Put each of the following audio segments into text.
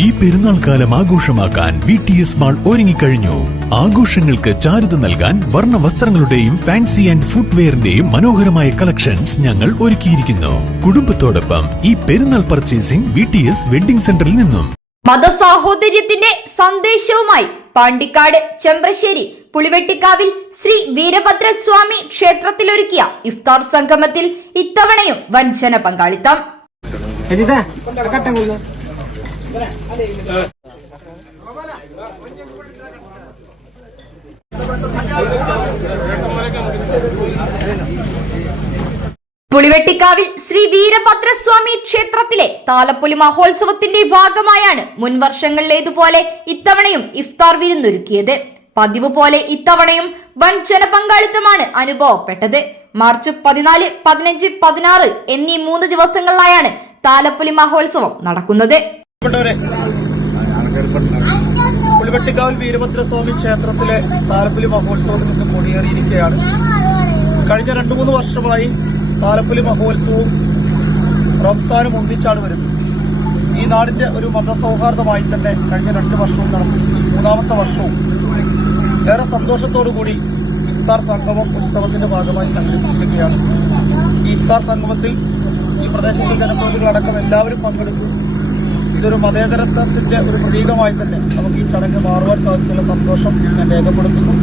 ഈ പെരുന്നാൾ കാലം ആഘോഷമാക്കാൻ VTS മാൾ ഒരുങ്ങിക്കഴിഞ്ഞു. ആഘോഷങ്ങൾക്ക് ചാരുത നൽകാൻ വർണ്ണ വസ്ത്രങ്ങളുടെയും ഫാൻസി ആൻഡ് ഫുട്വെയറിന്റെയും മനോഹരമായ കളക്ഷൻസ് ഞങ്ങൾ ഒരുക്കിയിരിക്കുന്നു. കുടുംബത്തോടൊപ്പം ഈ പെരുന്നാൾ പർച്ചേസിംഗ് VTS വെഡിംഗ് സെന്ററിൽ നിന്നും. മതസാഹോദര്യത്തിന്റെ സന്ദേശവുമായി പാണ്ടിക്കാട് ചെമ്പ്രശ്ശേരി പുളിവെട്ടിക്കാവിൽ ശ്രീ വീരഭദ്രസ്വാമി ക്ഷേത്രത്തിലൊരുക്കിയ ഇഫ്താർ സംഗമത്തിൽ ഇത്തവണയും വൻ ജനപങ്കാളിത്തം. പുളിവെട്ടിക്കാവിൽ ശ്രീ വീരഭദ്രസ്വാമി ക്ഷേത്രത്തിലെ താലപ്പൊലി മഹോത്സവത്തിന്റെ ഭാഗമായാണ് മുൻ വർഷങ്ങളിലേതുപോലെ ഇത്തവണയും ഇഫ്താർ വിരുന്നൊരുക്കിയത്. പതിവ് പോലെ ഇത്തവണയും വൻ ജനപങ്കാളിത്തമാണ് അനുഭവപ്പെട്ടത്. മാർച്ച് 14, 15, 16 എന്നീ 3 ദിവസങ്ങളിലായാണ് താലപ്പൊലി മഹോത്സവം നടക്കുന്നത്. പുളിവെട്ടിക്കാവിൽ വീരഭദ്രസ്വാമി ക്ഷേത്രത്തിലെ താലപ്പൊലി മഹോത്സവത്തിൽ നിന്ന് കൊടിയേറിയിരിക്കുകയാണ്. കഴിഞ്ഞ 2-3 വർഷമായി താലപ്പൊലി മഹോത്സവവും റംസാനും ഒന്നിച്ചാണ് വരുന്നത്. ഈ നാടിന്റെ ഒരു മതസൗഹാർദ്ദമായി തന്നെ കഴിഞ്ഞ 2 വർഷവും നടന്നു. 3ാമത്തെ വർഷവും ഏറെ സന്തോഷത്തോടുകൂടി ഇഫ്താർ സംഗമം ഉത്സവത്തിന്റെ ഭാഗമായി സംഘടിപ്പിച്ചിരിക്കുകയാണ്. ഈ ഇഫ്താർ സംഗമത്തിൽ ഈ പ്രദേശത്തെ ജനപ്രതിനിധികളടക്കം എല്ലാവരും പങ്കെടുത്തു. ഇതൊരു മതേതരത്വത്തിന്റെ ഒരു പ്രതീകമായി തന്നെ നമുക്ക് ഈ ചടങ്ങ് മാറുവാൻ സാധിച്ചുള്ള സന്തോഷം ഞാൻ രേഖപ്പെടുത്തുന്നു.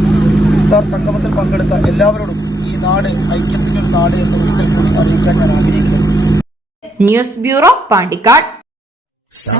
ഇഫ്താർ സംഗമത്തിൽ പങ്കെടുത്ത എല്ലാവരോടും ഈ നാട് ഐക്യത്തിന്റെ ഒരു നാട് എന്ന് ഒരിക്കൽ കൂടി അറിയിക്കാൻ ഞാൻ ആഗ്രഹിക്കുന്നു. News bureau, Pandikkad. Sa